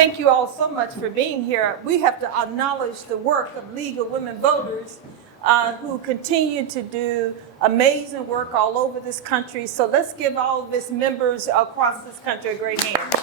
thank you all so much for being here. We have to acknowledge the work of League of Women Voters who continue to do amazing work all over this country. So let's give all of its members across this country a great hand.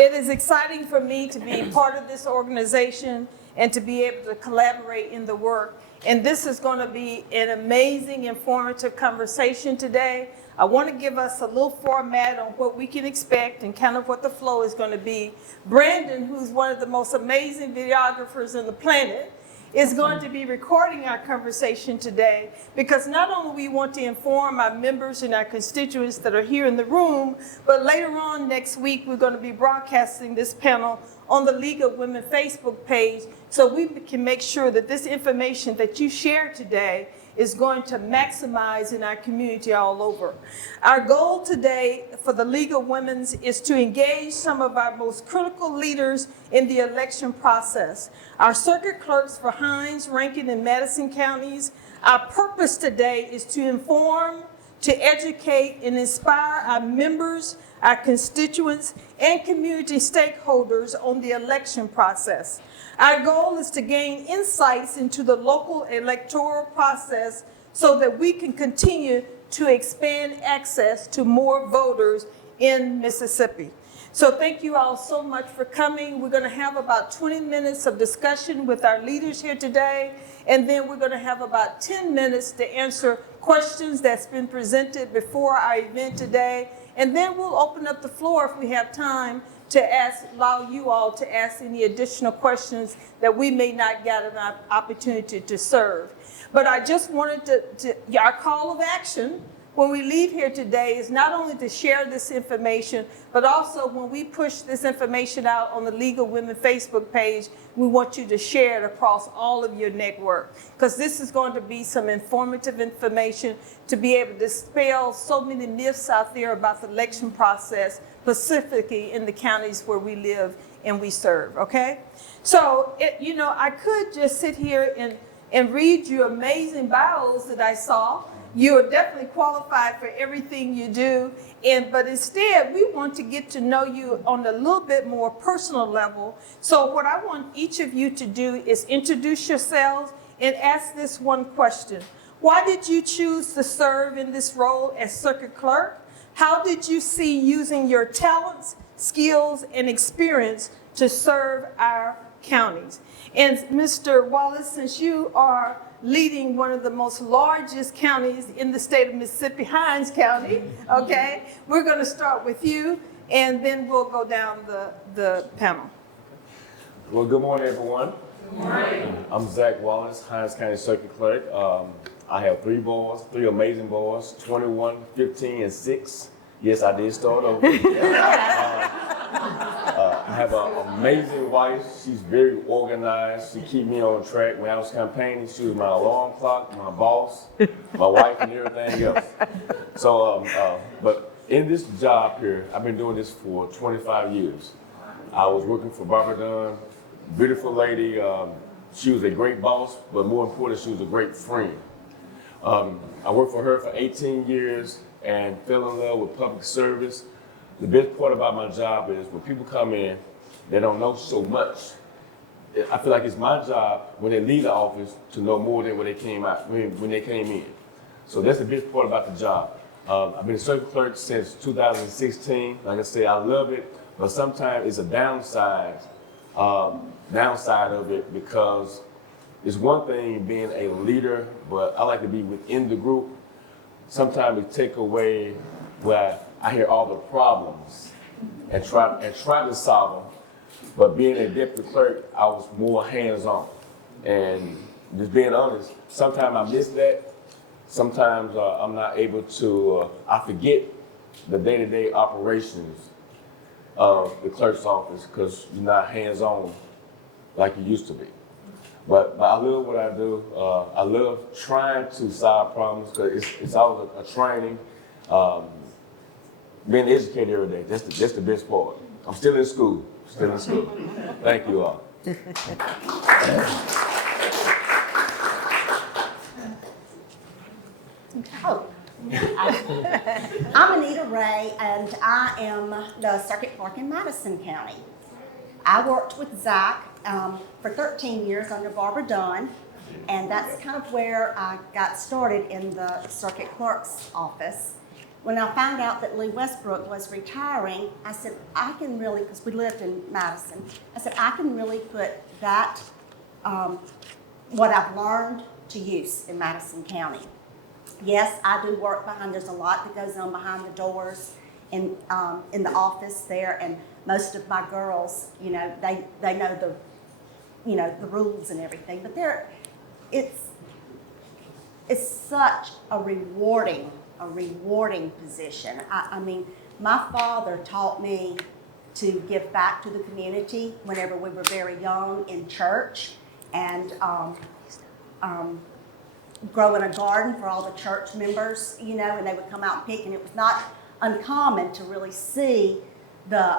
It is exciting for me to be part of this organization and to be able to collaborate in the work. And this is going to be an amazing, informative conversation today. I want to give us a little format on what we can expect and kind of what the flow is going to be. Brandon, who's one of the most amazing videographers on the planet, is going to be recording our conversation today, because not only we want to inform our members and our constituents that are here in the room, but later on next week we're going to be broadcasting this panel on the League of Women Facebook page, so we can make sure that this information that you share today is going to maximize in our community all over. Our goal today for the League of Women is to engage some of our most critical leaders in the election process. Our circuit clerks for Hinds, Rankin, and Madison counties. Our purpose today is to inform, to educate, and inspire our members, our constituents, and community stakeholders on the election process. Our goal is to gain insights into the local electoral process so that we can continue to expand access to more voters in Mississippi. So thank you all so much for coming. We're going to have about 20 minutes of discussion with our leaders here today, and then we're going to have about 10 minutes to answer questions that's been presented before our event today, and then we'll open up the floor if we have time to allow you all to ask any additional questions that we may not get an opportunity to serve. But I just wanted our call of action when we leave here today is not only to share this information, but also when we push this information out on the League of Women Facebook page, we want you to share it across all of your network, because this is going to be some informative information to be able to dispel so many myths out there about the election process, specifically in the counties where we live and we serve, okay? So, I could just sit here and read you amazing bios that I saw. You are definitely qualified for everything you do, but instead we want to get to know you on a little bit more personal level. So what I want each of you to do is introduce yourselves and ask this one question. Why did you choose to serve in this role as circuit clerk? How did you see using your talents, skills, and experience to serve our counties? And Mr. Wallace, since you are leading one of the most largest counties in the state of Mississippi, Hinds County, okay? We're going to start with you, and then we'll go down the panel. Well, good morning, everyone. Good morning. I'm Zach Wallace, Hinds County Circuit Clerk. I have three boys, three amazing boys, 21, 15, and 6. Yes, I did start over. I have an amazing wife. She's very organized. She keeps me on track. When I was campaigning, she was my alarm clock, my boss, my wife, and everything else. So, but in this job here, I've been doing this for 25 years. I was working for Barbara Dunn, beautiful lady. She was a great boss, but more important, she was a great friend. I worked for her for 18 years and fell in love with public service. The best part about my job is when people come in, they don't know so much. I feel like it's my job when they leave the office to know more than when they came in. So that's the best part about the job. I've been a circuit clerk since 2016. Like I said, I love it, but sometimes it's a downside of it, because it's one thing being a leader, but I like to be within the group. Sometimes it take away where I hear all the problems and try to solve them. But being a deputy clerk, I was more hands-on. And just being honest, sometimes I miss that. Sometimes I'm not able to, I forget the day-to-day operations of the clerk's office because you're not hands-on like you used to be. But I love what I do. I love trying to solve problems because it's always a training. Being educated every day, that's the best part. I'm still in school, Thank you all. I'm Anita Wray, and I am the circuit clerk in Madison County. I worked with Zach for 13 years under Barbara Dunn, and that's kind of where I got started in the circuit clerk's office. When I found out that Lee Westbrook was retiring, I said, I can really, because we lived in Madison, I said, I can really put that, what I've learned to use in Madison County. Yes, I do work behind, there's a lot that goes on behind the doors in the office there, and most of my girls, you know, they know the, you know, the rules and everything, but it's such a rewarding position. I mean, my father taught me to give back to the community whenever we were very young in church, and growing a garden for all the church members, you know, and they would come out and pick, and it was not uncommon to really see the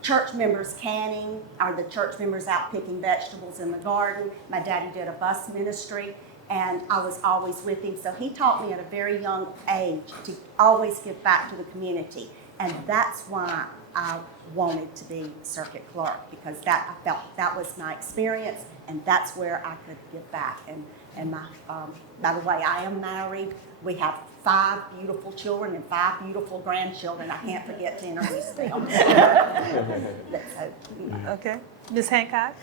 church members canning, or the church members out picking vegetables in the garden. My daddy did a bus ministry, and I was always with him, so he taught me at a very young age to always give back to the community, and that's why I wanted to be circuit clerk, because I felt that was my experience, and that's where I could give back. And my, by the way, I am married. We have 5 beautiful children and 5 beautiful grandchildren. I can't forget to introduce them. Okay. Ms. Hancock?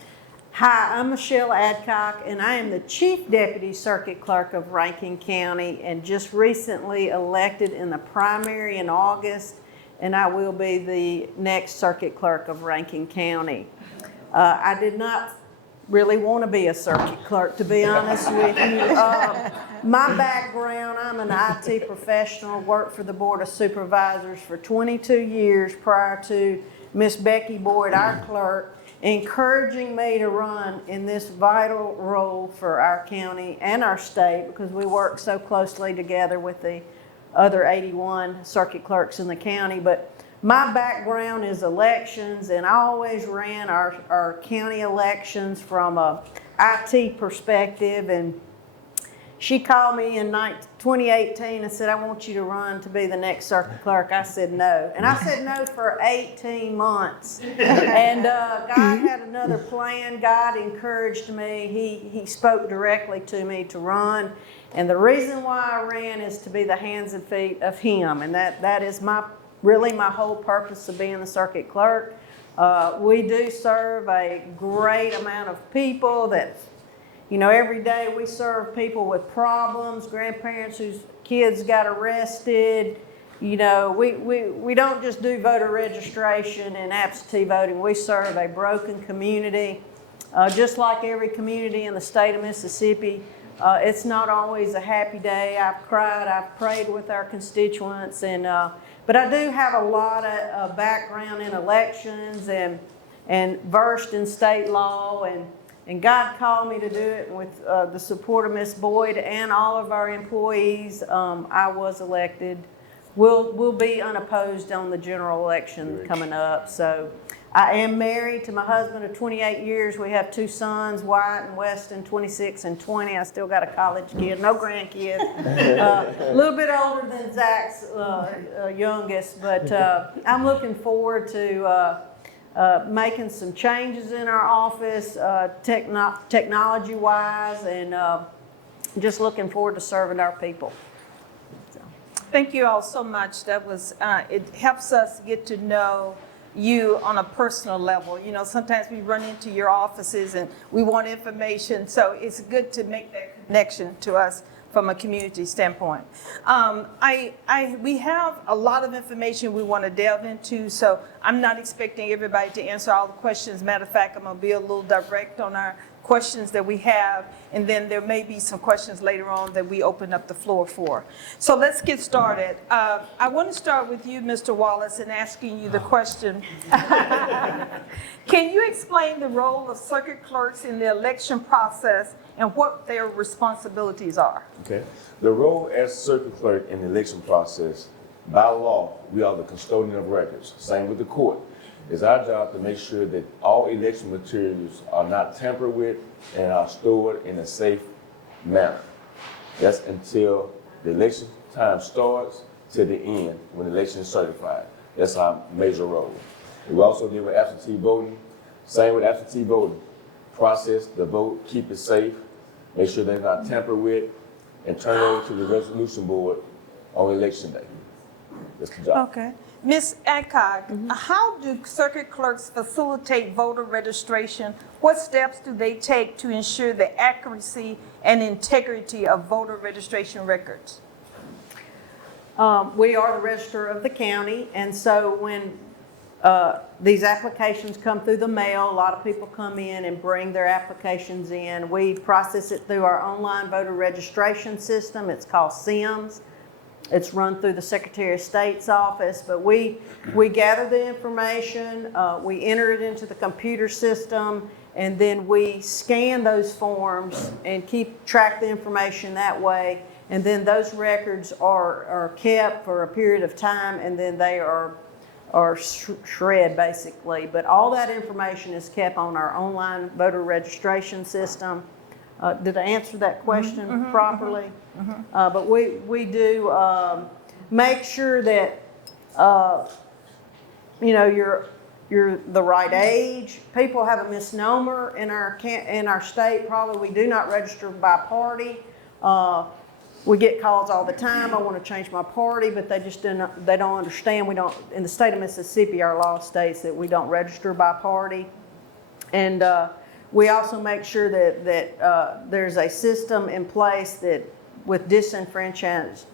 Hi, I'm Michelle Adcock, and I am the Chief Deputy Circuit Clerk of Rankin County, and just recently elected in the primary in August, and I will be the next Circuit Clerk of Rankin County. I did not really want to be a circuit clerk, to be honest with you. My background, I'm an IT professional, worked for the Board of Supervisors for 22 years prior to Miss Becky Boyd, our clerk, encouraging me to run in this vital role for our county and our state, because we work so closely together with the other 81 circuit clerks in the county. But my background is elections, and I always ran our county elections from a IT perspective. And she called me in 2018 and said, I want you to run to be the next circuit clerk. I said no. And I said no for 18 months. And God had another plan. God encouraged me. He spoke directly to me to run. And the reason why I ran is to be the hands and feet of Him. And that is really my whole purpose of being the circuit clerk. We do serve a great amount of people that, you know, every day we serve people with problems, grandparents whose kids got arrested. You know, we don't just do voter registration and absentee voting. We serve a broken community, just like every community in the state of Mississippi. It's not always a happy day. I've cried, I've prayed with our constituents, and but I do have a lot of background in elections and versed in state law, and God called me to do it with the support of Miss Boyd and all of our employees. I was elected. We'll be unopposed on the general election coming up. So I am married to my husband of 28 years. We have 2 sons, Wyatt and Weston, 26 and 20. I still got a college kid, no grandkids. A little bit older than Zach's youngest, but I'm looking forward to making some changes in our office, technology-wise, and just looking forward to serving our people. Thank you all so much. That was, it helps us get to know you on a personal level. You know, sometimes we run into your offices and we want information, so it's good to make that connection to us from a community standpoint. We have a lot of information we want to delve into, so I'm not expecting everybody to answer all the questions. Matter of fact, I'm going to be a little direct on our questions that we have, and then there may be some questions later on that we open up the floor for. So let's get started. I want to start with you, Mr. Wallace, and asking you the question. Can you explain the role of circuit clerks in the election process and what their responsibilities are? Okay. The role as circuit clerk in the election process, by law, we are the custodian of records. Same with the court. It's our job to make sure that all election materials are not tampered with and are stored in a safe manner. That's until the election time starts to the end when the election is certified. That's our major role. We also deal with absentee voting. Same with absentee voting. Process the vote, keep it safe, make sure they're not tampered with, and turn it over to the resolution board on election day. That's the job. Okay. Ms. Adcock, how do circuit clerks facilitate voter registration? What steps do they take to ensure the accuracy and integrity of voter registration records? We are the register of the county, and so when these applications come through the mail, a lot of people come in and bring their applications in. We process it through our online voter registration system. It's called SIMS. It's run through the Secretary of State's office, but we gather the information, we enter it into the computer system, and then we scan those forms and keep track of the information that way. And then those records are kept for a period of time, and then they are shred basically. But all that information is kept on our online voter registration system. Did I answer that question properly? But we do make sure that you know you're the right age. People have a misnomer in our state. Probably we do not register by party. We get calls all the time. I want to change my party, but they just they don't understand. We don't, in the state of Mississippi, our law states that we don't register by party. And we also make sure that there's a system in place that with disenfranchising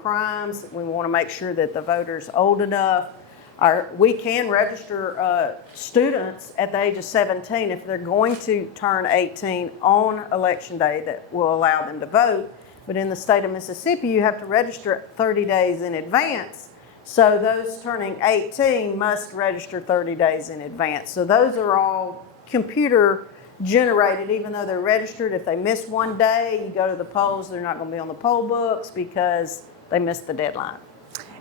crimes, we want to make sure that the voter's old enough. We can register students at the age of 17 if they're going to turn 18 on election day that will allow them to vote. But in the state of Mississippi, you have to register 30 days in advance. So those turning 18 must register 30 days in advance. So those are all computer generated, even though they're registered. If they miss one day, you go to the polls, they're not going to be on the poll books because they missed the deadline.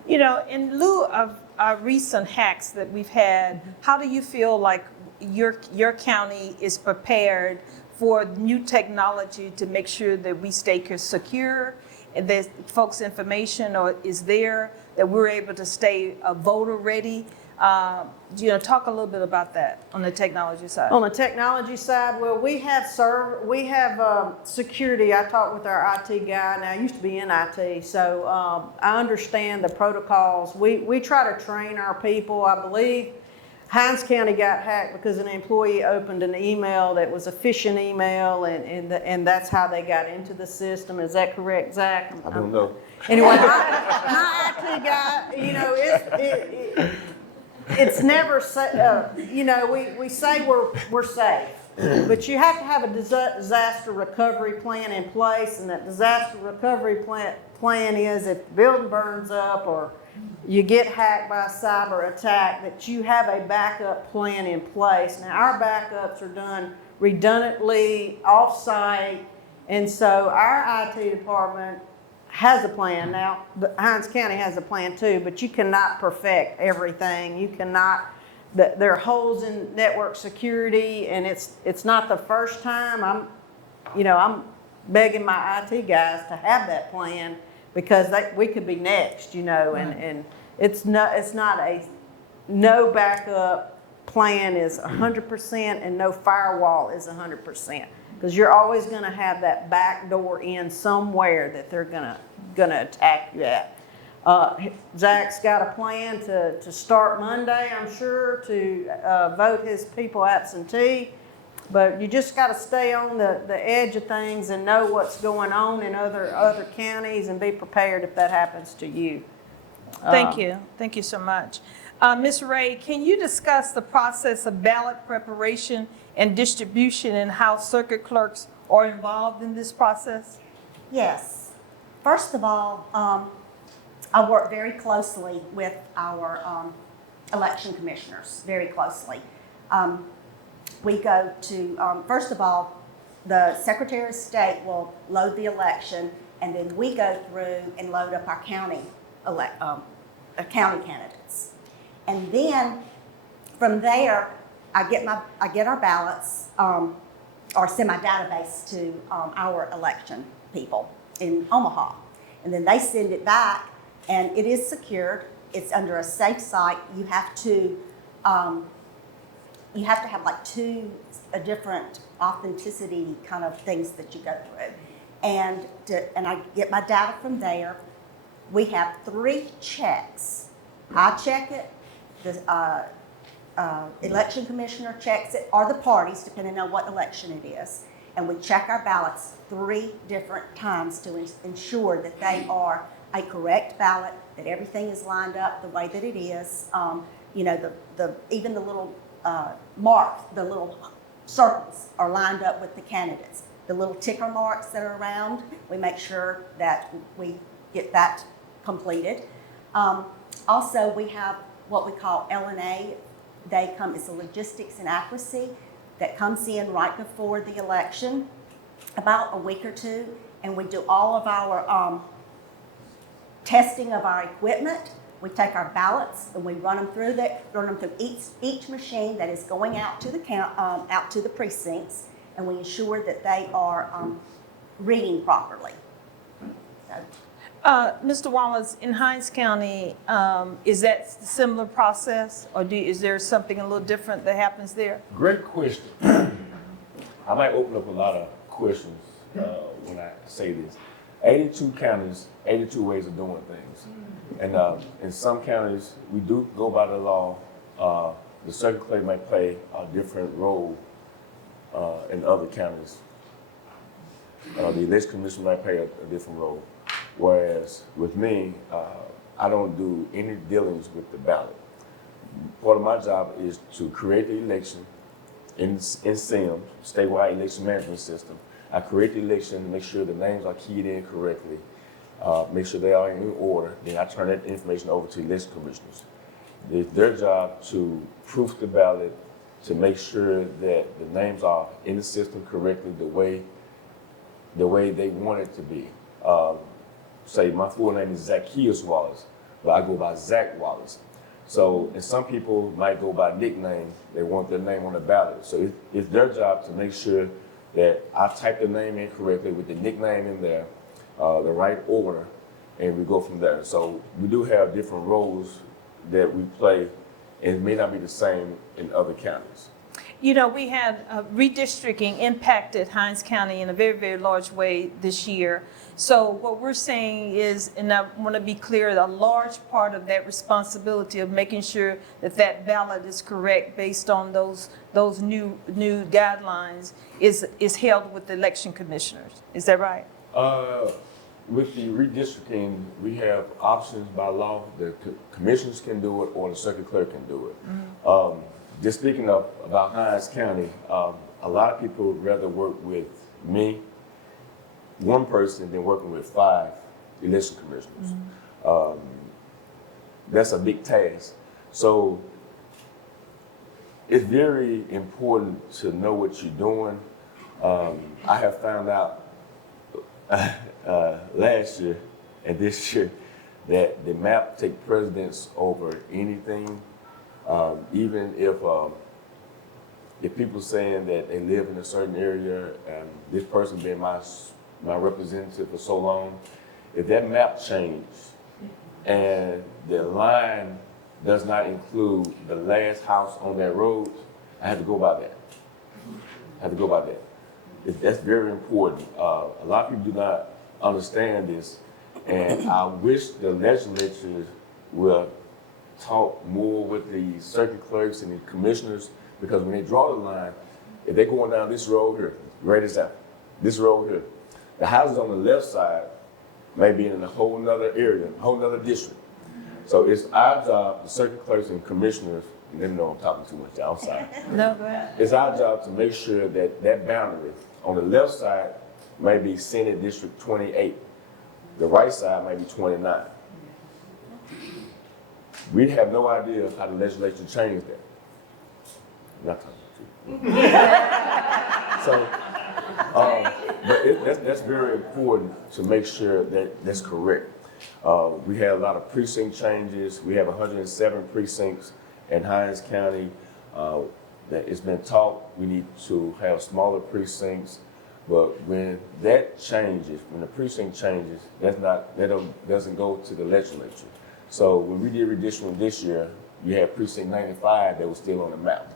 You know, in lieu of recent hacks that we've had, how do you feel like your county is prepared for new technology to make sure that we stay secure and that folks' information is there, that we're able to stay voter ready? You know, talk a little bit about that on the technology side. On the technology side, well, we have security. I talked with our IT guy. Now, I used to be in IT, so I understand the protocols. We try to train our people. I believe Hinds County got hacked because an employee opened an email that was a phishing email, and that's how they got into the system. Is that correct, Zach? I don't know. Anyway, my IT guy, you know, it's never, you know, we say we're safe, but you have to have a disaster recovery plan in place, and that disaster recovery plan is if the building burns up or you get hacked by a cyber attack, that you have a backup plan in place. Now, our backups are done redundantly, off-site, and so our IT department has a plan. Now, Hinds County has a plan too, but you cannot perfect everything. You cannot, there are holes in network security, and it's not the first time. I'm begging my IT guys to have that plan because we could be next, you know, and it's not a, no backup plan is 100% and no firewall is 100%. Because you're always going to have that back door in somewhere that they're gonna attack you at. Zach's got a plan to start Monday, I'm sure, to vote his people absentee. But you just got to stay on the edge of things and know what's going on in other counties and be prepared if that happens to you. Thank you so much. Ms. Wray, can you discuss the process of ballot preparation and distribution and how circuit clerks are involved in this process? Yes. First of all, I work very closely with our election commissioners, very closely. We go to, first of all, the Secretary of State will load the election, and then we go through and load up our county candidates. And then from there, I get our ballots, or send my database to our election people in Omaha. and then they send it back, and it is secured. It's under a safe site. You have to have like two different authenticity kind of things that you go through. And I get my data from there. We have 3 checks. I check it, the election commissioner checks it, or the parties, depending on what election it is. And we check our ballots 3 different times to ensure that they are a correct ballot, that everything is lined up the way that it is. You know, even the little marks, the little circles are lined up with the candidates. The little ticker marks that are around, we make sure that we get that completed. Also, we have what we call L&A. It's a logistics and accuracy that comes in right before the election, about a week or 2, and we do all of our testing of our equipment. We take our ballots and we run them through each machine that is going out to the precincts, and we ensure that they are reading properly. So, Mr. Wallace, in Hinds County, is that a similar process, or is there something a little different that happens there? Great question. I might open up a lot of questions when I say this. 82 counties, 82 ways of doing things. And in some counties, we do go by the law. The circuit clerk might play a different role in other counties. The election commission might play a different role. Whereas with me, I don't do any dealings with the ballot. Part of my job is to create the election in SIM, statewide election management system. I create the election, make sure the names are keyed in correctly, make sure they are in order. Then I turn that information over to election commissioners. It's their job to proof the ballot, to make sure that the names are in the system correctly, the way they want it to be. Say my full name is Zacchaeus Wallace, but I go by Zach Wallace. So, and some people might go by nickname. They want their name on the ballot. So it's their job to make sure that I type the name in correctly with the nickname in there, the right order, and we go from there. So we do have different roles that we play, and it may not be the same in other counties. You know, we had redistricting impacted Hinds County in a very, very large way this year. So what we're saying is, and I want to be clear, a large part of that responsibility of making sure that that ballot is correct based on those new guidelines is held with the election commissioners. Is that right? With the redistricting, we have options by law. The commissioners can do it, or the circuit clerk can do it. Mm-hmm. Just speaking about Hinds County, a lot of people would rather work with me, one person, than working with 5 election commissioners. Mm-hmm. That's a big task. So it's very important to know what you're doing. I have found out last year and this year that the map takes precedence over anything. Even if people saying that they live in a certain area and this person been my representative for so long, if that map changes and the line does not include the last house on that road, I have to go by that. That's very important. A lot of people do not understand this, and I wish the legislature will talk more with the circuit clerks and the commissioners, because when they draw the line, if they're going down this road here, great example, this road here, the houses on the left side may be in a whole nother area, a whole nother district. So it's our job, the circuit clerks and commissioners, and them know I'm talking too much outside. No, go ahead. It's our job to make sure that that boundary on the left side may be Senate District 28. The right side may be 29. We have no idea how the legislature changed that. I'm not talking to you. So, but that's very important to make sure that that's correct. We had a lot of precinct changes. We have 107 precincts in Hinds County. That it's been taught we need to have smaller precincts. But when that changes, when the precinct changes, doesn't go to the legislature. So when we did redistricting this year, you had precinct 95 that was still on the map.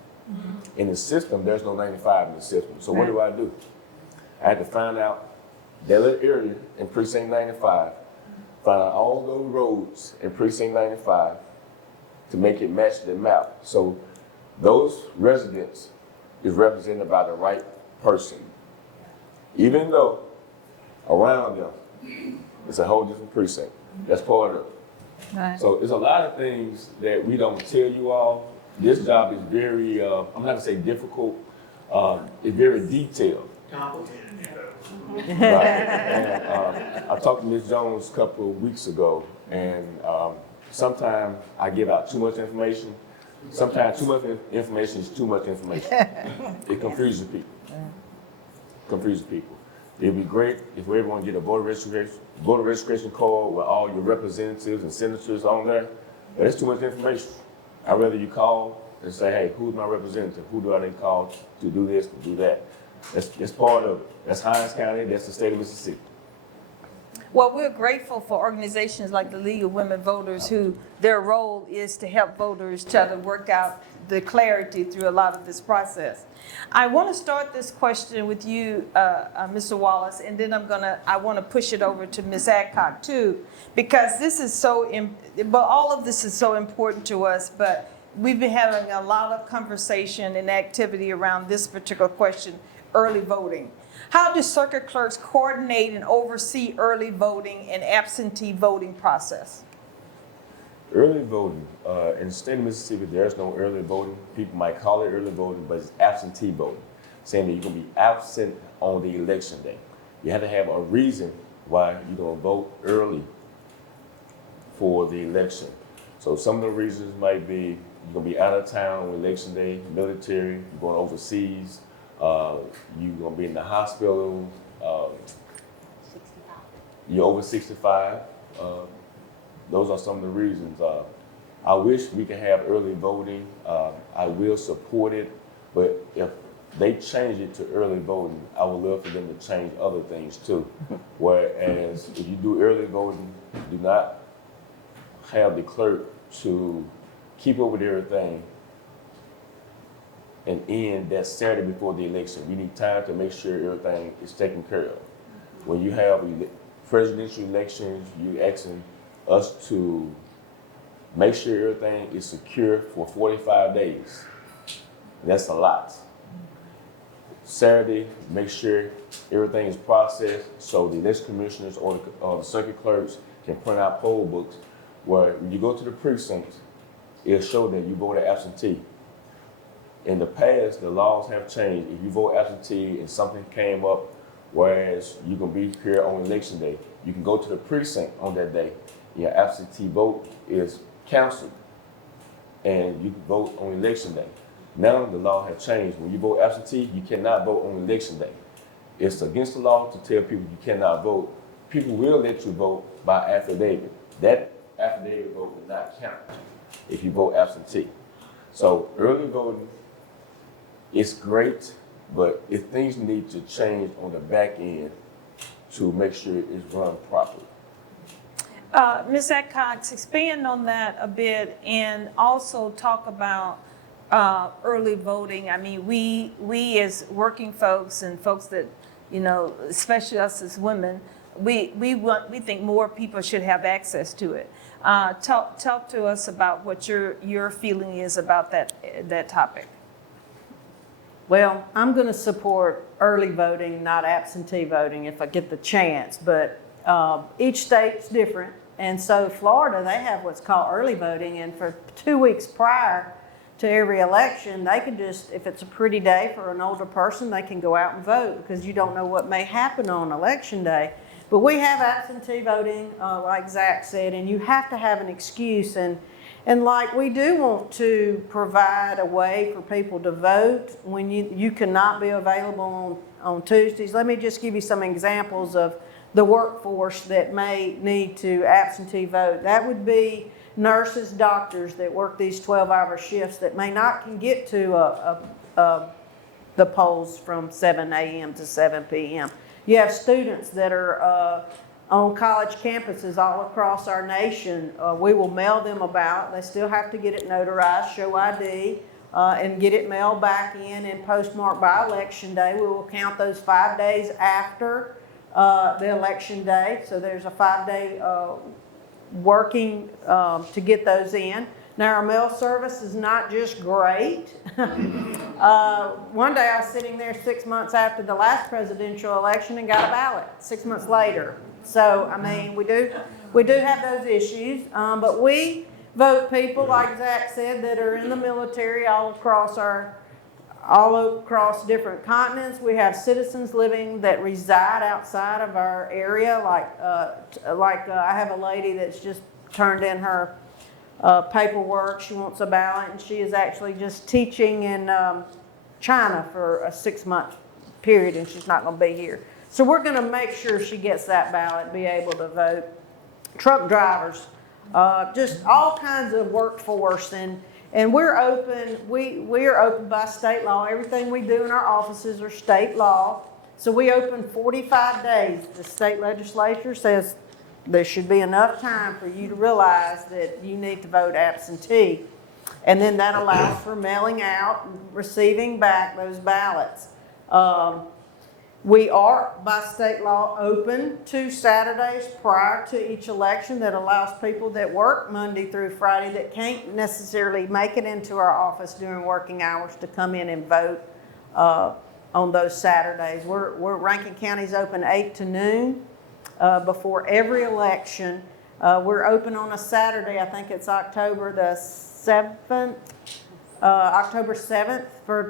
In the system, there's no 95 in the system. So what do? I had to find out that little area in precinct 95, find out all those roads in precinct 95 to make it match the map. So those residents is represented by the right person. Even though around them, it's a whole different precinct. That's part of it. Right. So there's a lot of things that we don't tell you all. This job is very, I'm not gonna say difficult, it's very detailed. Right. And I talked to Ms. Jones a couple of weeks ago, and sometimes I give out too much information. Sometimes too much information is too much information. It confuses people. It'd be great if everyone get a voter registration card with all your representatives and senators on there, but it's too much information. I'd rather you call and say, hey, who's my representative? Who do I need to call to do this, to do that? That's part of it. That's Hinds County, that's the state of Mississippi. Well, we're grateful for organizations like the League of Women Voters, who their role is to help voters try to work out the clarity through a lot of this process. I want to start this question with you, Mr. Wallace, and then I want to push it over to Ms. Adcock too, because this is all of this is so important to us, but we've been having a lot of conversation and activity around this particular question, early voting. How do circuit clerks coordinate and oversee early voting and absentee voting process? Early voting, in the state of Mississippi, there's no early voting. People might call it early voting, but it's absentee voting, saying that you're gonna be absent on the election day. You have to have a reason why you're gonna vote early for the election. So some of the reasons might be you're gonna be out of town on election day, military, you're going overseas, you're gonna be in the hospital, 65. you're over 65. Those are some of the reasons. I wish we could have early voting. I will support it, but if they change it to early voting, I would love for them to change other things too. Whereas if you do early voting, do not have the clerk to keep up with everything and end that Saturday before the election. We need time to make sure everything is taken care of. When you have presidential elections, you're asking us to make sure everything is secure for 45 days. That's a lot. Saturday, make sure everything is processed so the election commissioners or the circuit clerks can print out poll books where when you go to the precinct, it'll show that you voted absentee. In the past, the laws have changed. If you vote absentee and something came up, whereas you can be here on election day, you can go to the precinct on that day. Your absentee vote is canceled, and you can vote on election day. Now the law has changed. When you vote absentee, you cannot vote on election day. It's against the law to tell people you cannot vote. People will let you vote by affidavit. That affidavit vote will not count if you vote absentee. So early voting is great, but if things need to change on the back end to make sure it's run properly. Ms. Adcock, expand on that a bit and also talk about early voting. I mean, we as working folks and folks that, especially us as women, we think more people should have access to it. Talk to us about what your feeling is about that topic. Well, I'm going to support early voting, not absentee voting if I get the chance, but each state's different. And so Florida, they have what's called early voting, and for 2 weeks prior to every election, they can just, if it's a pretty day for an older person, they can go out and vote because you don't know what may happen on election day. But we have absentee voting, like Zach said, and you have to have an excuse. And like we do want to provide a way for people to vote when you cannot be available on Tuesdays. Let me just give you some examples of the workforce that may need to absentee vote. That would be nurses, doctors that work these 12-hour shifts that may not can get to the polls from 7 a.m. to 7 p.m. You have students that are on college campuses all across our nation. We will mail them a ballot. They still have to get it notarized, show ID, and get it mailed back in and postmarked by election day. We will count those 5 days after the election day. So there's a 5-day working to get those in. Now our mail service is not just great. One day I was sitting there 6 months after the last presidential election and got a ballot 6 months later. So, I mean, we do have those issues, but we vote people, like Zach said, that are in the military all across different continents. We have citizens living that reside outside of our area, like I have a lady that's just turned in her paperwork. She wants a ballot, and she is actually just teaching in China for a 6-month period, and she's not going to be here. So we're going to make sure she gets that ballot, be able to vote. Truck drivers, just all kinds of workforce, and we're open. We are open by state law. Everything we do in our offices are state law. So we open 45 days. The state legislature says there should be enough time for you to realize that you need to vote absentee. And then that allows for mailing out and receiving back those ballots. We are, by state law, open 2 Saturdays prior to each election. That allows people that work Monday through Friday that can't necessarily make it into our office during working hours to come in and vote on those Saturdays. Rankin County's open 8 to noon before every election. We're open on a Saturday, I think it's October the 7th. October 7th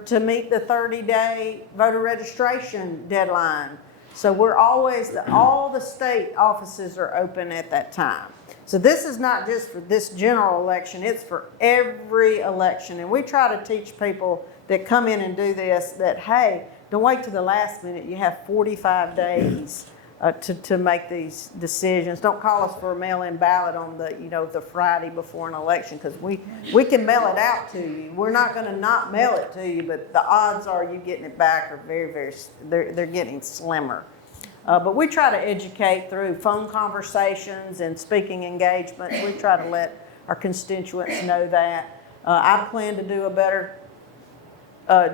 to meet the 30-day voter registration deadline. So we're always, all the state offices are open at that time. So this is not just for this general election, it's for every election. And we try to teach people that come in and do this that, hey, don't wait till the last minute. You have 45 days to make these decisions. Don't call us for a mail-in ballot on the Friday before an election, because we can mail it out to you. We're not going to not mail it to you, but the odds are you getting it back are they're getting slimmer. But we try to educate through phone conversations and speaking engagements. We try to let our constituents know that. I plan to do a better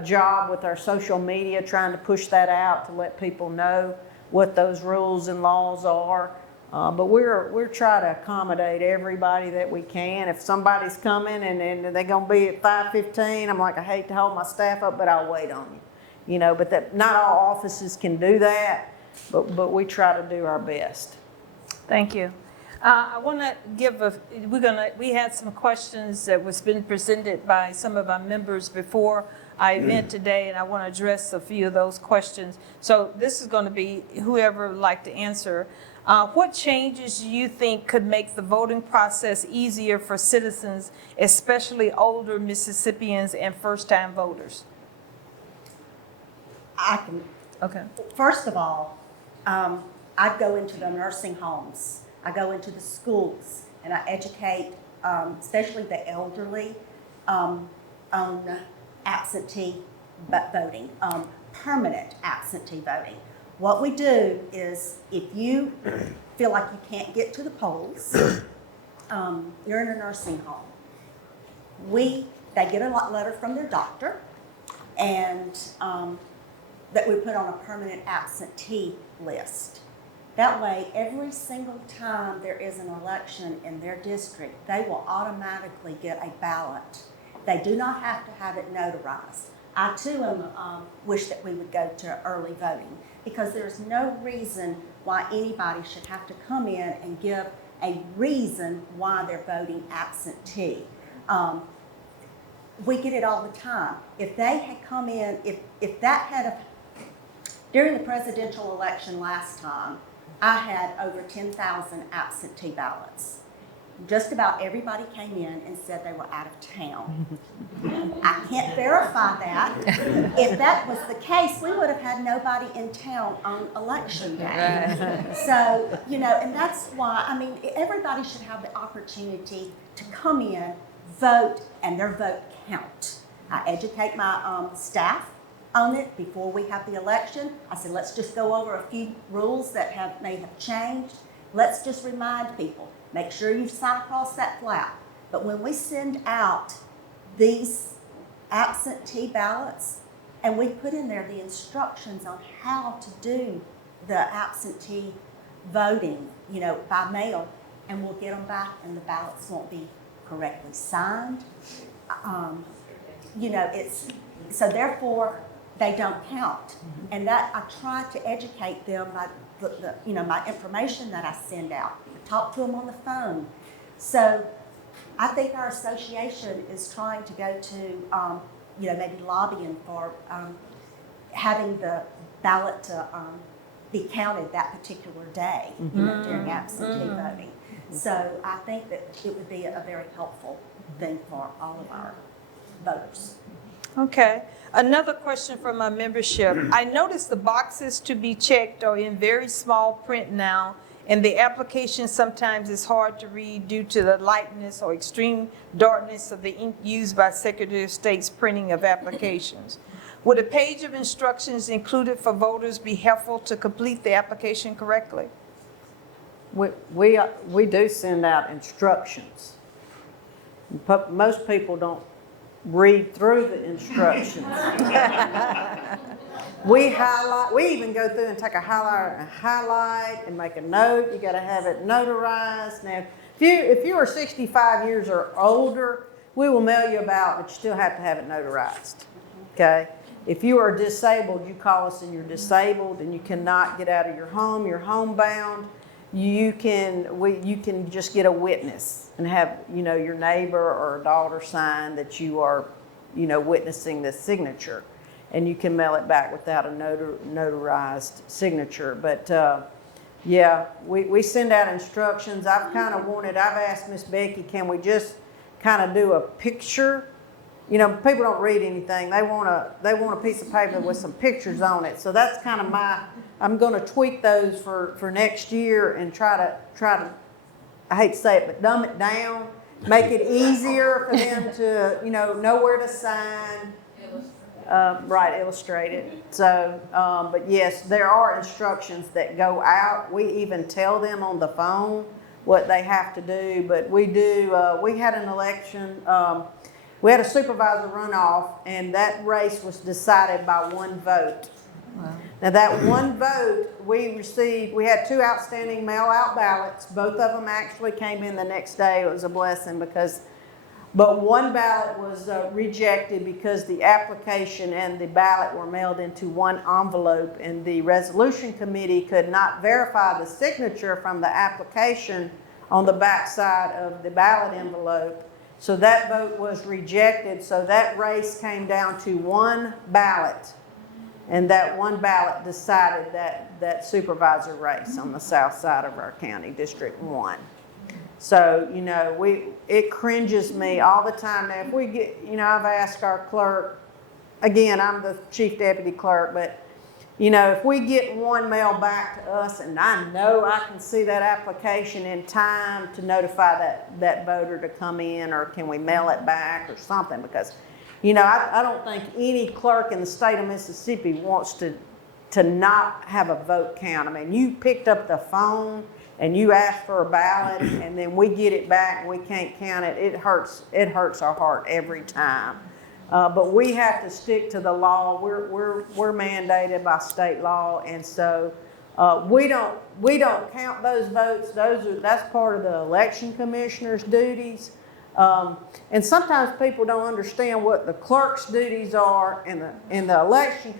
job with our social media, trying to push that out to let people know what those rules and laws are. But we're trying to accommodate everybody that we can. If somebody's coming and they're gonna be at 5:15, I'm like, I hate to hold my staff up, but I'll wait on you. But that not all offices can do that, but we try to do our best. Thank you. I want to give we had some questions that was been presented by some of our members before our event today, and I want to address a few of those questions. So this is going to be whoever would like to answer. What changes do you think could make the voting process easier for citizens, especially older Mississippians and first-time voters? I can. Okay. First of all, I go into the nursing homes. I go into the schools, and I educate, especially the elderly, on absentee voting, permanent absentee voting. What we do is, if you feel like you can't get to the polls, you're in a nursing home. They get a letter from their doctor, and that we put on a permanent absentee list. That way, every single time there is an election in their district, they will automatically get a ballot. They do not have to have it notarized. I too wish that we would go to early voting, because there's no reason why anybody should have to come in and give a reason why they're voting absentee. We get it all the time. If they had come in, during the presidential election last time, I had over 10,000 absentee ballots. Just about everybody came in and said they were out of town. I can't verify that. If that was the case, we would have had nobody in town on election day. So, and that's why, everybody should have the opportunity to come in, vote, and their vote count. I educate my staff on it before we have the election. I said, let's just go over a few rules that may have changed. Let's just remind people, make sure you sign across that flap. But when we send out these absentee ballots, and we put in there the instructions on how to do the absentee voting, by mail, and we'll get them back and the ballots won't be correctly signed. So therefore they don't count. And that I try to educate them by my information that I send out. I talk to them on the phone. So I think our association is trying to go to, maybe lobbying for having the ballot to be counted that particular day, during absentee voting. So I think that it would be a very helpful thing for all of our voters. Okay. Another question from my membership. I noticed the boxes to be checked are in very small print now, and the application sometimes is hard to read due to the lightness or extreme darkness of the ink used by Secretary of State's printing of applications. Would a page of instructions included for voters be helpful to complete the application correctly? We do send out instructions. But most people don't read through the instructions. We even go through and take a highlighter and highlight and make a note. You got to have it notarized. Now, if you are 65 years or older, we will mail you a ballot, but you still have to have it notarized. Okay? If you are disabled, you call us and you're disabled and you cannot get out of your home, you're homebound, you can just get a witness and have, your neighbor or a daughter sign that you are, witnessing the signature. And you can mail it back without a notarized signature. But we send out instructions. I've asked Miss Becky, can we just kind of do a picture? People don't read anything. They want a piece of paper with some pictures on it. So that's kind of I'm going to tweak those for next year and try to, I hate to say it, but dumb it down, make it easier for them to, know where to sign. Right, illustrate it. So, but yes, there are instructions that go out. We even tell them on the phone what they have to do. But we had an election. We had a supervisor runoff, and that race was decided by one vote. Wow. Now that one vote, we had 2 outstanding mail-out ballots. Both of them actually came in the next day. It was a blessing but one ballot was rejected because the application and the ballot were mailed into one envelope, and the resolution committee could not verify the signature from the application on the back side of the ballot envelope. So that vote was rejected. So that race came down to one ballot. And that one ballot decided that supervisor race on the south side of our county, District 1. So, it cringes me all the time. Now, if we get, I've asked our clerk, again, I'm the chief deputy clerk, but, if we get one mail back to us and I know I can see that application in time to notify that voter to come in, or can we mail it back or something? Because, I don't think any clerk in the state of Mississippi wants to not have a vote count. I mean, you picked up the phone and you ask for a ballot and then we get it back and we can't count it. It hurts our heart every time. But we have to stick to the law. We're mandated by state law, and so we don't count those votes. That's part of the election commissioner's duties. And sometimes people don't understand what the clerk's duties are and the election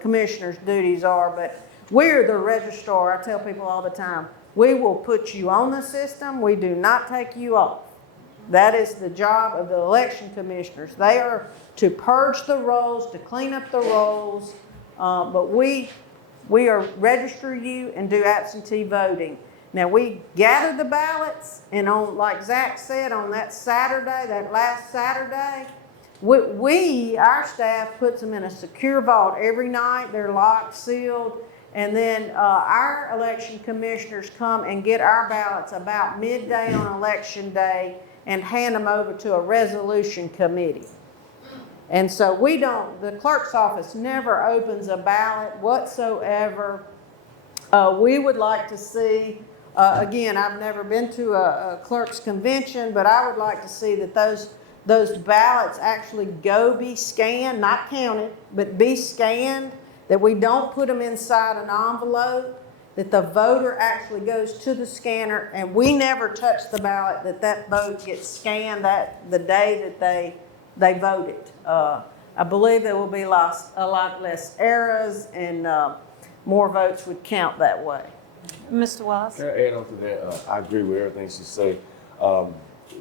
commissioner's duties are. But we're the registrar. I tell people all the time, we will put you on the system. We do not take you off. That is the job of the election commissioners. They are to purge the rolls, to clean up the rolls, but we are register you and do absentee voting. Now we gather the ballots, and like Zach said, on that last Saturday, our staff puts them in a secure vault every night. They're locked, sealed. And then our election commissioners come and get our ballots about midday on election day and hand them over to a resolution committee. And so the clerk's office never opens a ballot whatsoever. We would like to see, again, I've never been to a clerk's convention, but I would like to see that those ballots actually be scanned, not counted, but be scanned, that we don't put them inside an envelope, that the voter actually goes to the scanner, and we never touch the ballot, that vote gets scanned the day that they voted. I believe there will be a lot less errors, and more votes would count that way. Mr. Wallace? Can I add on to that? I agree with everything she said.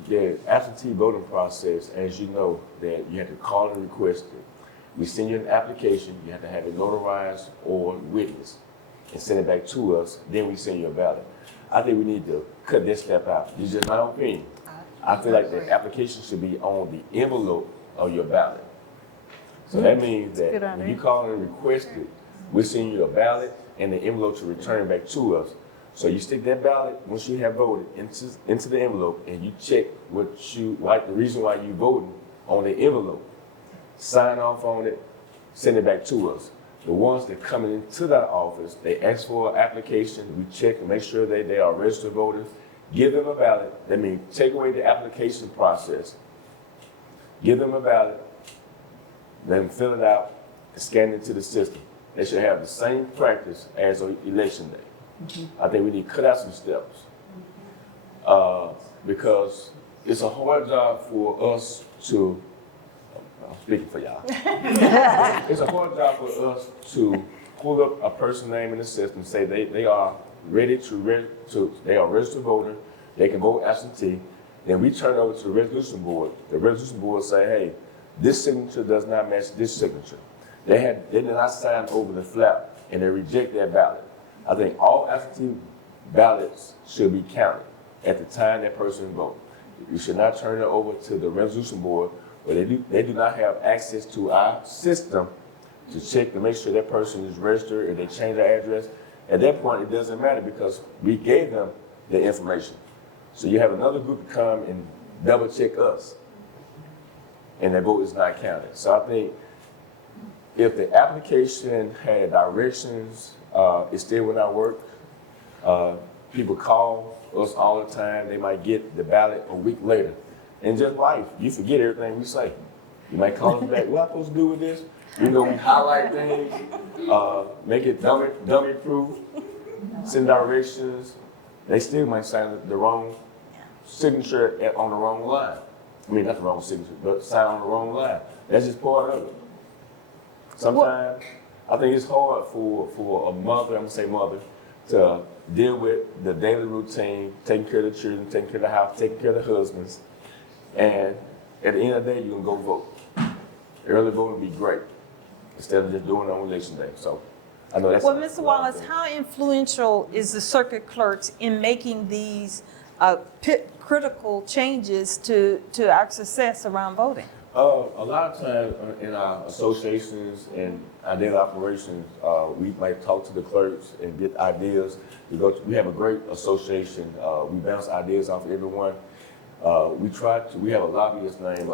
The absentee voting process, as you know, that you have to call and request it. We send you an application, you have to have it notarized or witnessed and send it back to us, then we send you a ballot. I think we need to cut this step out. It's just my opinion. I feel like the application should be on the envelope of your ballot. So that means that when you call and request it, we send you a ballot and the envelope to return back to us. So you stick that ballot, once you have voted, into the envelope, and you check the reason why you voted on the envelope. Sign off on it, send it back to us. The ones that coming into that office, they ask for an application, we check and make sure they are registered voters, give them a ballot. That means take away the application process, give them a ballot, let them fill it out, and scan it into the system. They should have the same practice as on election day. I think we need to cut out some steps because it's a hard job for us to, I'm speaking for y'all. It's a hard job for us to pull up a person's name in the system, say they are ready they are registered voter, they can vote absentee. Then we turn it over to the resolution board. The resolution board say, hey, this signature does not match this signature. They did not sign over the flap and they reject that ballot. I think all absentee ballots should be counted at the time that person votes. You should not turn it over to the resolution board, but they do not have access to our system to check to make sure that person is registered. If they change their address, at that point it doesn't matter because we gave them the information. So you have another group to come and double check us, and their vote is not counted. So I think if the application had directions, it still will not work. People call us all the time. They might get the ballot a week later. And just life, you forget everything we say. You might call us back, what am I supposed to do with this? You know, we highlight things, make it dummy proof, send directions. They still might sign the wrong signature on the wrong line. I mean, not the wrong signature, but sign on the wrong line. That's just part of it. Sometimes I think it's hard for a mother, I'm gonna say mother, to deal with the daily routine, taking care of the children, taking care of the house, taking care of the husbands. And at the end of the day, you're gonna go vote. Early voting would be great, instead of just doing it on election day. So I know that's. Well, Mr. Wallace, how influential is the circuit clerks in making these critical changes to our success around voting? A lot of times in our associations and our daily operations, we might talk to the clerks and get ideas. We have a great association. We bounce ideas off of everyone. We have a lobbyist named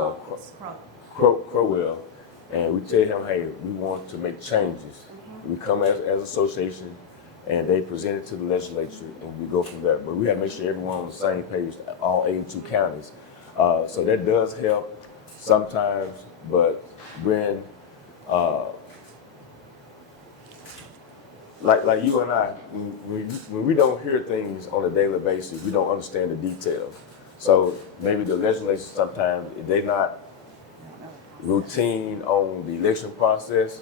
Crowell, and we tell him, hey, we want to make changes. We come as an association, and they present it to the legislature, and we go from there. But we have to make sure everyone on the same page, all 82 counties. So that does help sometimes, but when, like you and I, when we don't hear things on a daily basis, we don't understand the details. So maybe the legislature sometimes, if they're not routine on the election process,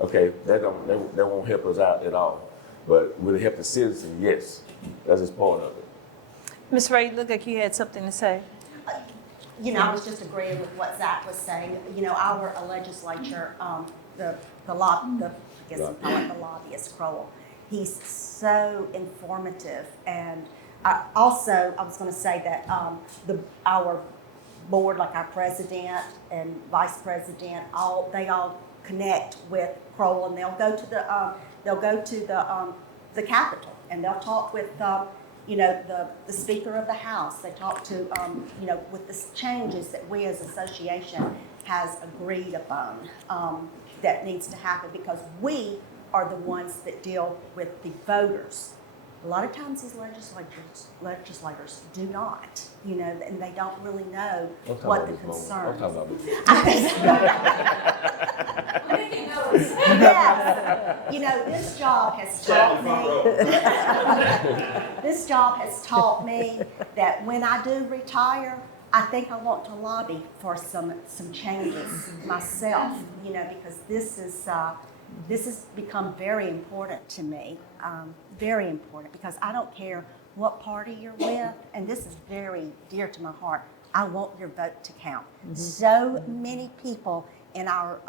okay, that won't help us out at all. But will it help the citizens? Yes, that's just part of it. Ms. Wray, look like you had something to say. You know, I was just agreeing with what Zach was saying. You know, our legislature, I guess we call it the lobbyist, Crowell, he's so informative. And I was going to say that our board, like our president and vice president, they all connect with Crowell, and they'll go to the Capitol, and they'll talk with the Speaker of the House. They talk to with the changes that we as association has agreed upon that needs to happen, because we are the ones that deal with the voters. A lot of times these legislators do not, you know, and they don't really know what the concerns. Yes, you know, this job has taught me. This job has taught me that when I do retire, I think I want to lobby for some changes myself. You know, because this has become very important to me, very important, because I don't care what party you're with, and this is very dear to my heart. I want your vote to count. So many people in our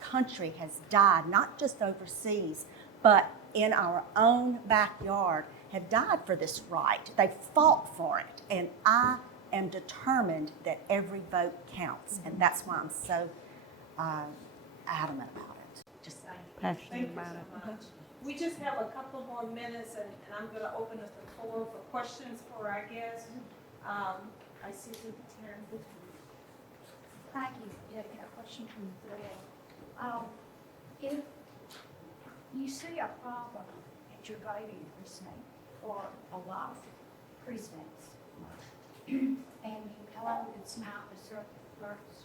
country has died, not just overseas, but in our own backyard, have died for this right. They fought for it, and I am determined that every vote counts, and that's why I'm so adamant about it. Just Passionate Thank you about it. so much. We just have a couple more minutes, and I'm going to open up the floor for questions for our guests. I see the Karen. Thank you. Yeah, I got a question from the if you see a problem at your voting precinct or a lot of precincts, and hello, it's not the circuit clerks,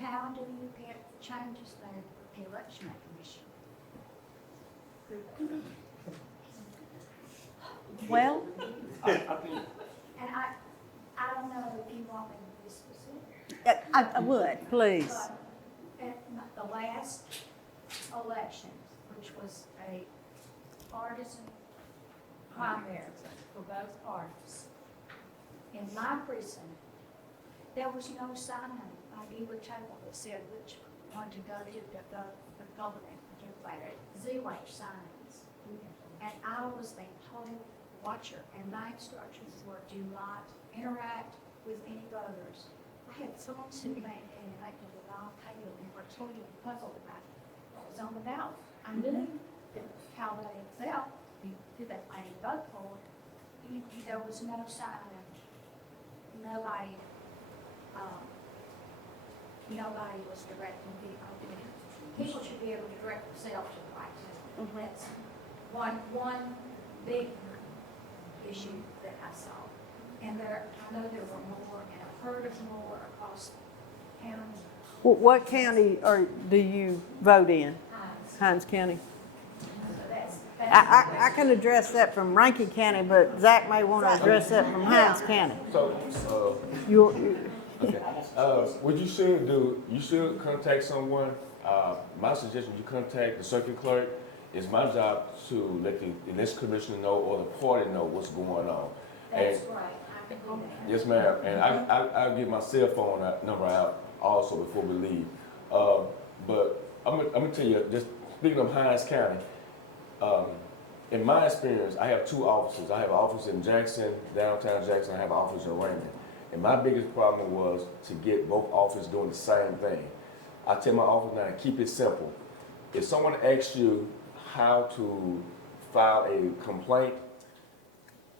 how do you get changes there to the election commission? well, And I don't know if you want me to be specific. I would. Please. But at the last election, which was a partisan primary for both parties, in my precinct, there was no sign on either table that said which one to go to the government, zero signs. And I was a total watcher, and my instructions were do not interact with any voters. I had someone sitting back and elected with all table and were totally puzzled about what was on the ballot. I knew how they felt, did that I vote for. There was no sign of nobody, nobody was directing people. People should be able to direct themselves to the right thing. That's one big issue that I saw. And I know there were more, and I've heard of more across the county. What county do you vote in? Hinds. Hinds County. So that's I can address that from Rankin County, but Zach may want to address that from Hinds County. So, Okay. what you should contact someone. My suggestion, you contact the circuit clerk. It's my job to let the election commissioner know or the party know what's going on. That's right. I can do that. Yes, ma'am. And I'll give my cell phone number out also before we leave. But I'm gonna tell you, just speaking of Hinds County, in my experience, I have two offices. I have an office in Jackson, downtown Jackson. I have an office in Rankin. And my biggest problem was to get both offices doing the same thing. I tell my office now, keep it simple. If someone asks you how to file a complaint,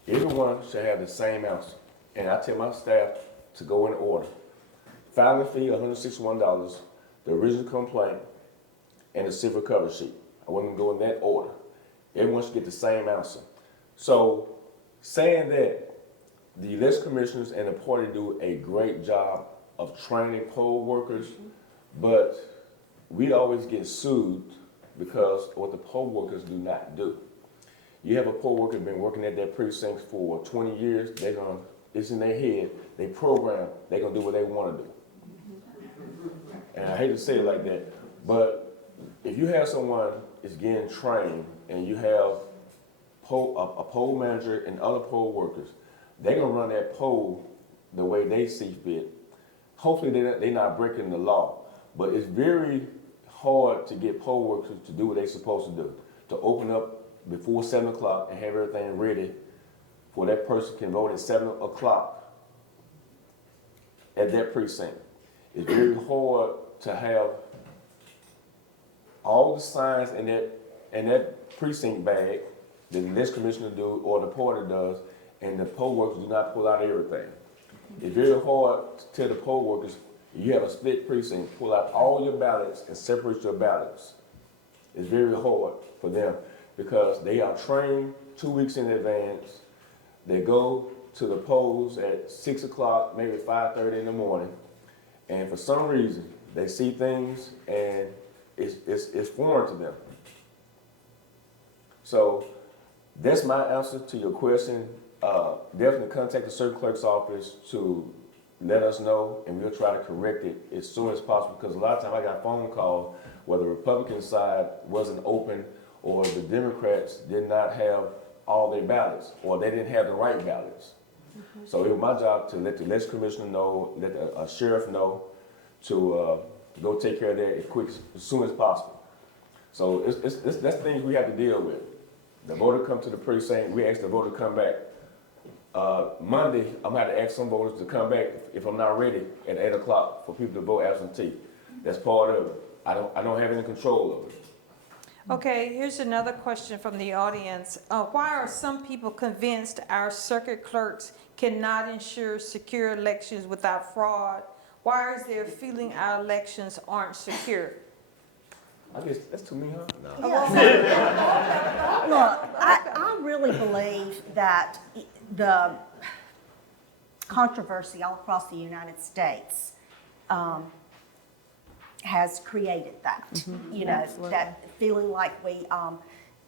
everyone should have the same answer. And I tell my staff to go in order. Filing fee, $161, the original complaint, and the civil cover sheet. I want them to go in that order. Everyone should get the same answer. So, saying that, the election commissioners and the party do a great job of training poll workers, but we always get sued because what the poll workers do not do. You have a poll worker been working at their precinct for 20 years, it's in their head, they program, they're gonna do what they wanna do. And I hate to say it like that, but if you have someone is getting trained and you have a poll manager and other poll workers, they're gonna run that poll the way they see fit. Hopefully they're not breaking the law, but it's very hard to get poll workers to do what they're supposed to do, to open up before 7 o'clock and have everything ready for that person can vote at 7 o'clock at that precinct. It's very hard to have all the signs in that precinct bag that the election commissioner do or the party does, and the poll workers do not pull out everything. It's very hard to tell the poll workers, you have a split precinct, pull out all your ballots and separate your ballots. It's very hard for them because they are trained 2 weeks in advance. They go to the polls at 6 o'clock, maybe 5:30 in the morning, and for some reason, they see things and it's foreign to them. So that's my answer to your question. Definitely contact the Circuit Clerk's office to let us know, and we'll try to correct it as soon as possible, because a lot of times I got phone calls where the Republican side wasn't open or the Democrats did not have all their ballots or they didn't have the right ballots. So it was my job to let the election commissioner know, let a sheriff know to go take care of that as soon as possible. So that's things we have to deal with. The voter come to the precinct, we ask the voter to come back. Monday, I'm gonna have to ask some voters to come back if I'm not ready at 8 o'clock for people to vote absentee. That's part of it. I don't have any control of it. Okay, here's another question from the audience. Why are some people convinced our circuit clerks cannot ensure secure elections without fraud? Why is there a feeling our elections aren't secure? I guess that's to me, huh? No. Look, I really believe that the controversy all across the United States has created that, Absolutely. that feeling like we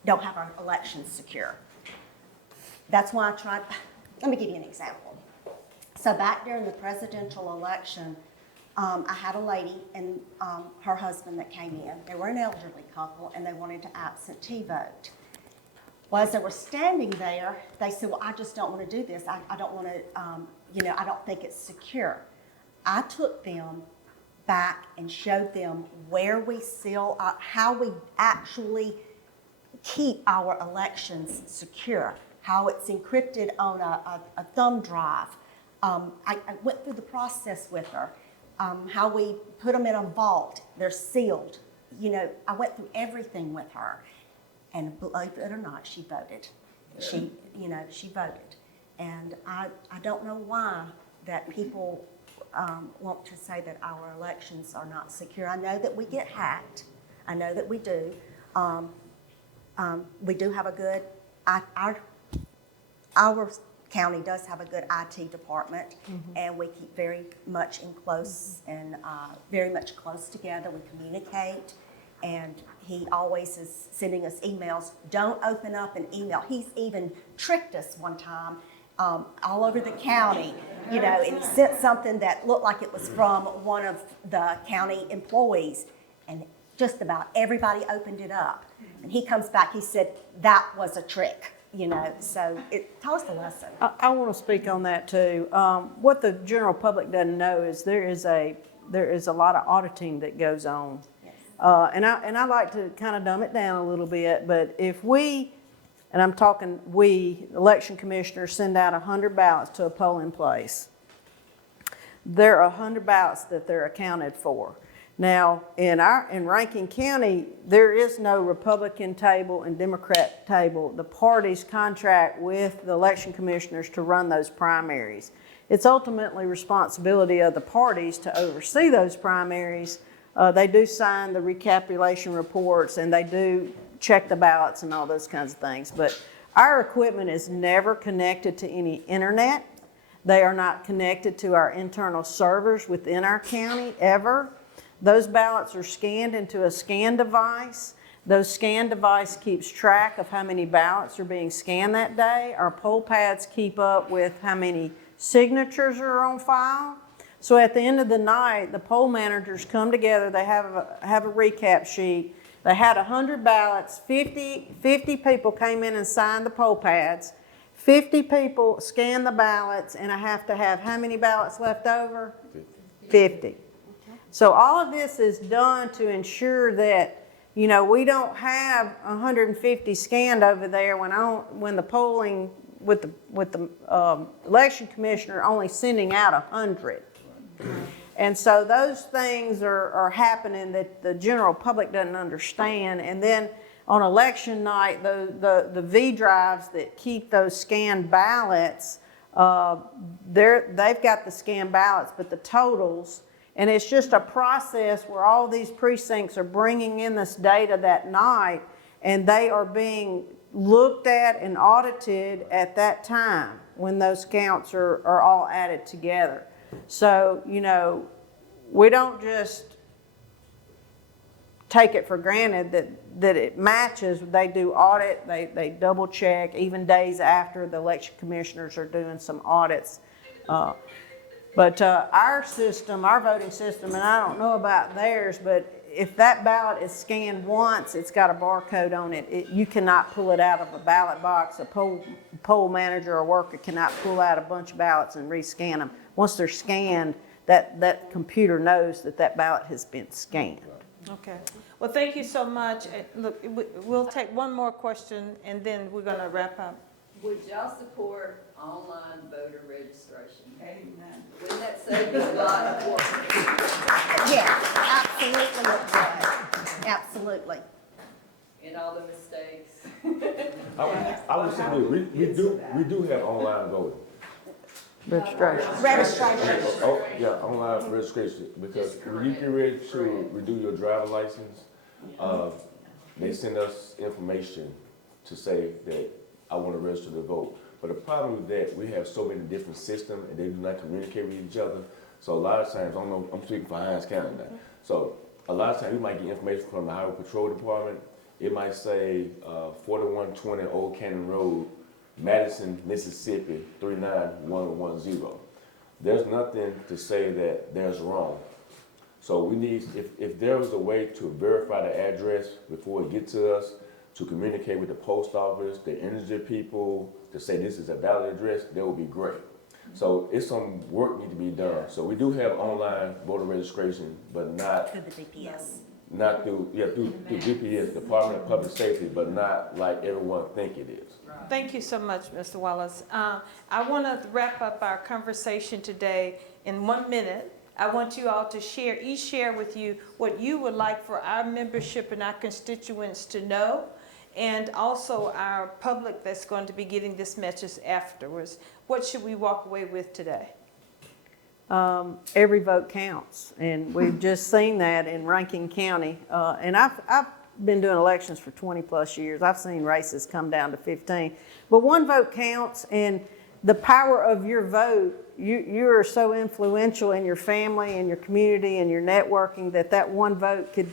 don't have our elections secure. That's why I tried, let me give you an example. So back during the presidential election, I had a lady and her husband that came in. They were an elderly couple and they wanted to absentee vote. Well, as they were standing there, they said, well, I just don't want to do this. I don't want to, I don't think it's secure. I took them back and showed them where we seal, how we actually keep our elections secure, how it's encrypted on a thumb drive. I went through the process with her, how we put them in a vault, they're sealed. I went through everything with her. And believe it or not, she voted. She voted. And I don't know why that people want to say that our elections are not secure. I know that we get hacked. I know that we do. We do have a good, our county does have a good IT department, and we keep very much in close and very much close together. We communicate, and he always is sending us emails. Don't open up an email. He's even tricked us one time all over the county, and he sent something that looked like it was from one of the county employees, and just about everybody opened it up. And he comes back, he said, that was a trick, so it taught us a lesson. I want to speak on that too. What the general public doesn't know is there is a lot of auditing that goes on. Yes. And I like to kind of dumb it down a little bit, but if we, and I'm talking we, election commissioners, send out 100 ballots to a polling place, there are 100 ballots that they're accounted for. Now, in Rankin County, there is no Republican table and Democrat table. The parties contract with the election commissioners to run those primaries. It's ultimately responsibility of the parties to oversee those primaries. They do sign the recapitulation reports and they do check the ballots and all those kinds of things. But our equipment is never connected to any internet. They are not connected to our internal servers within our county ever. Those ballots are scanned into a scan device. Those scan device keeps track of how many ballots are being scanned that day. Our poll pads keep up with how many signatures are on file. So at the end of the night, the poll managers come together, they have a recap sheet. They had 100 ballots, 50 people came in and signed the poll pads, 50 people scanned the ballots, and I have to have how many ballots left over? 50. So all of this is done to ensure that, we don't have 150 scanned over there when the polling with the election commissioner only sending out 100. And so those things are happening that the general public doesn't understand. And then on election night, the V drives that keep those scanned ballots they've got the scanned ballots, but the totals, and it's just a process where all these precincts are bringing in this data that night, and they are being looked at and audited at that time when those counts are all added together. So, you know, we don't just take it for granted that it matches. They do audit, they double check, even days after the election commissioners are doing some audits. But our system, our voting system, and I don't know about theirs, but if that ballot is scanned once, it's got a barcode on it. You cannot pull it out of a ballot box. A poll manager or worker cannot pull out a bunch of ballots and rescan them. Once they're scanned, that computer knows that ballot has been scanned. Okay. Well, thank you so much. Look, we'll take one more question, and then we're going to wrap up. Would y'all support online voter registration? Amen. Wouldn't that save us a lot of work? Yeah, absolutely it would. Absolutely. And all the mistakes. I would say we do have online voting. Registration. Registration. Oh, yeah, online registration, because when you get ready to renew your driver license, they send us information to say that I want to register to vote. But the problem with that, we have so many different systems and they do not communicate with each other. So a lot of times, I don't know, I'm speaking for Hinds County now. So a lot of times you might get information from the Highway Patrol Department. It might say 4120 Old Cannon Road, Madison, Mississippi, 39110. There's nothing to say that there's wrong. So we need, if there was a way to verify the address before it gets to us, to communicate with the post office, the energy people, to say this is a valid address, that would be great. So it's some work need to be done. So we do have online voter registration, but not Through the DPS. not through DPS, Department of Public Safety, but not like everyone think it is. Thank you so much, Mr. Wallace. I want to wrap up our conversation today in 1 minute. I want you all to share with you what you would like for our membership and our constituents to know, and also our public that's going to be getting this message afterwards. What should we walk away with today? Every vote counts, and we've just seen that in Rankin County. And I've been doing elections for 20 plus years. I've seen races come down to 15, but one vote counts, and the power of your vote, you are so influential in your family and your community and your networking that one vote could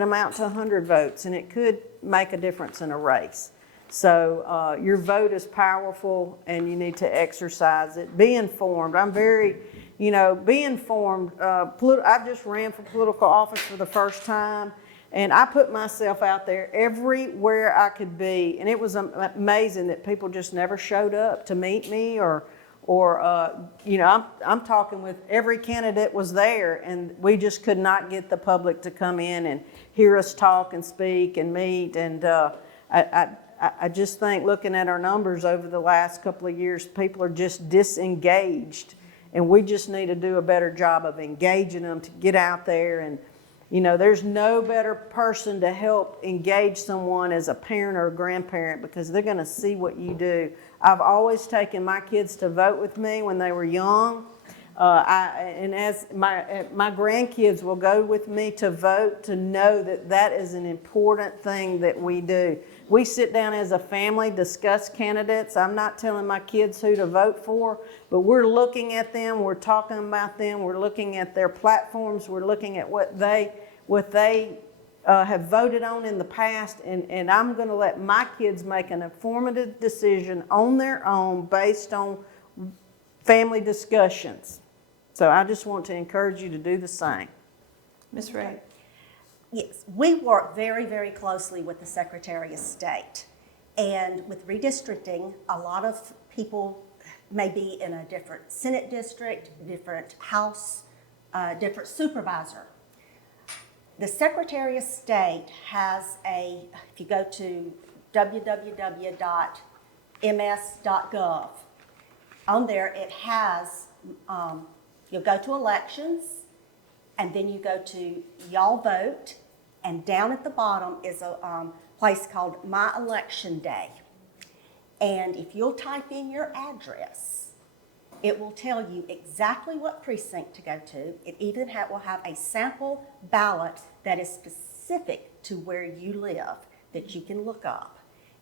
amount to 100 votes, and it could make a difference in a race. So your vote is powerful, and you need to exercise it. Be informed. I'm very, be informed. I just ran for political office for the first time, and I put myself out there everywhere I could be, and it was amazing that people just never showed up to meet me, or I'm talking with every candidate was there, and we just could not get the public to come in and hear us talk and speak and meet. And I just think, looking at our numbers over the last couple of years, people are just disengaged, and we just need to do a better job of engaging them to get out there. And there's no better person to help engage someone as a parent or a grandparent, because they're going to see what you do. I've always taken my kids to vote with me when they were young. And as my grandkids will go with me to vote, to know that is an important thing that we do. We sit down as a family, discuss candidates. I'm not telling my kids who to vote for, but we're looking at them, we're talking about them, we're looking at their platforms, we're looking at what they have voted on in the past, and I'm going to let my kids make an informative decision on their own based on family discussions. So I just want to encourage you to do the same. Ms. Wray. Yes, we work very, very closely with the Secretary of State. And with redistricting, a lot of people may be in a different Senate district, different House, different supervisor. The Secretary of State has if you go to www.ms.gov, on there it has, you'll go to elections, and then you go to Y'all Vote, and down at the bottom is a place called My Election Day. And if you'll type in your address, It will tell you exactly what precinct to go to. It even will have a sample ballot that is specific to where you live that you can look up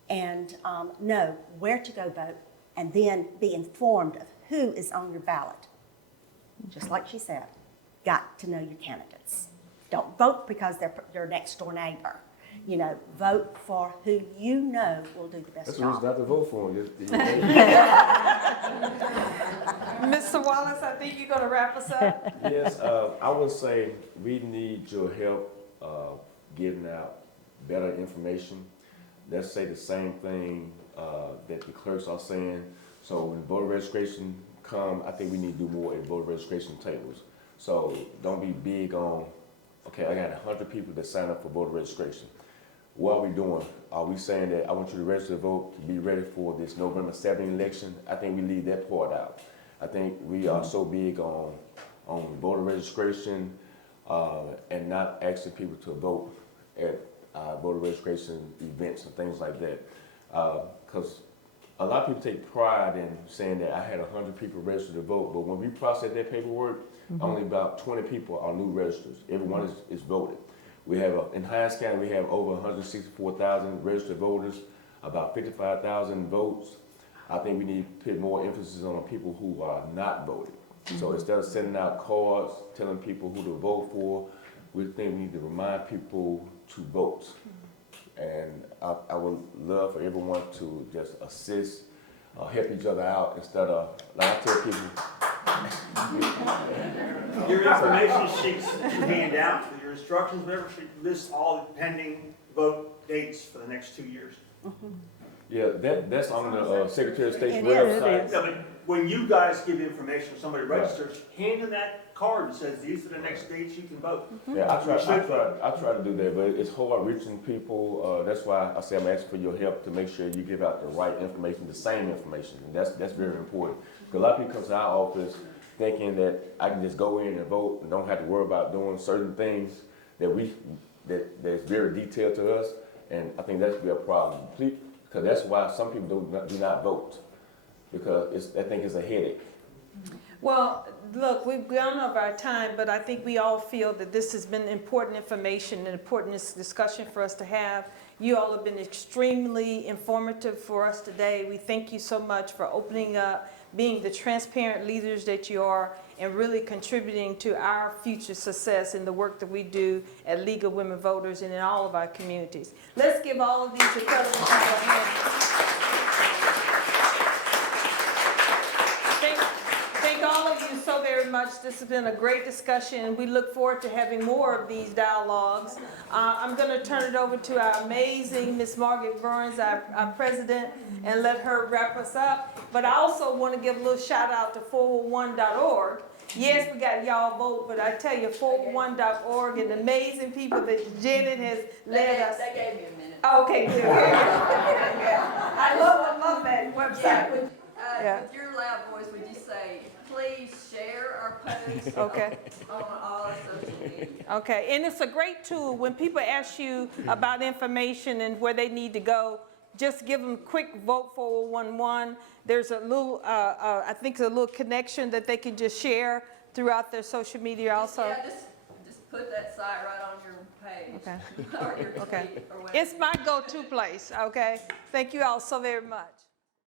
and know where to go vote, and then be informed of who is on your ballot. Just like she said, got to know your candidates. Don't vote because they're your next door neighbor. You know, vote for who you know will do the best That's the reason job. not to vote for him. Mr. Wallace, I think you're going to wrap us up. Yes, I would say we need your help getting out better information. Let's say the same thing that the clerks are saying. So when voter registration come, I think we need to do more at voter registration tables. So don't be big on, okay, I got 100 people that sign up for voter registration. What are we doing? Are we saying that I want you to register to vote to be ready for this November 7th election? I think we leave that part out. I think we are so big on voter registration and not asking people to vote at voter registration events and things like that. Because a lot of people take pride in saying that I had 100 people registered to vote, but when we process that paperwork, only about 20 people are new registers. Everyone is voted. We have, in Hinds County, we have over 164,000 registered voters, about 55,000 votes. I think we need to put more emphasis on the people who are not voted. So instead of sending out cards, telling people who to vote for, we think we need to remind people to vote. And I would love for everyone to just assist, help each other out instead of, like I tell people. Your information sheets you hand out, your instructions, whatever, should list all the pending vote dates for the next 2 years. Yeah, that's on the Secretary of State's It is. website. Yeah, but when you guys give information, somebody registers, hand them that card that says these are the next dates you can vote. Yeah, I try to do that, but it's hard reaching people. That's why I say I'm asking for your help to make sure you give out the right information, the same information. And that's very important. Because a lot of people come to our office thinking that I can just go in and vote and don't have to worry about doing certain things that's very detailed to us. And I think that's a real problem. Because that's why some people do not vote, because I think it's a headache. Well, look, we've gone over our time, but I think we all feel that this has been important information and important discussion for us to have. You all have been extremely informative for us today. We thank you so much for opening up, being the transparent leaders that you are, and really contributing to our future success in the work that we do at League of Women Voters and in all of our communities. Let's give all of these incredible people a hand. Thank all of you so very much. This has been a great discussion, and we look forward to having more of these dialogues. I'm going to turn it over to our amazing Miss Margaret Burns, our president, and let her wrap us up. But I also want to give a little shout out to 411.org. Yes, we got y'all vote, but I tell you, 411.org and the amazing people that Janet has led us. They gave me a minute. Oh, okay, good. I love that website. With your loud voice, would you say, please share our posts Okay. on all social media? Okay, and it's a great tool. When people ask you about information and where they need to go, just give them quick vote 411. There's a little, I think there's a little connection that they can just share throughout their social media also. Yeah, just put that site right on your page. Okay. Or your tweet Okay. or whatever. It's my go-to place, okay? Thank you all so very much.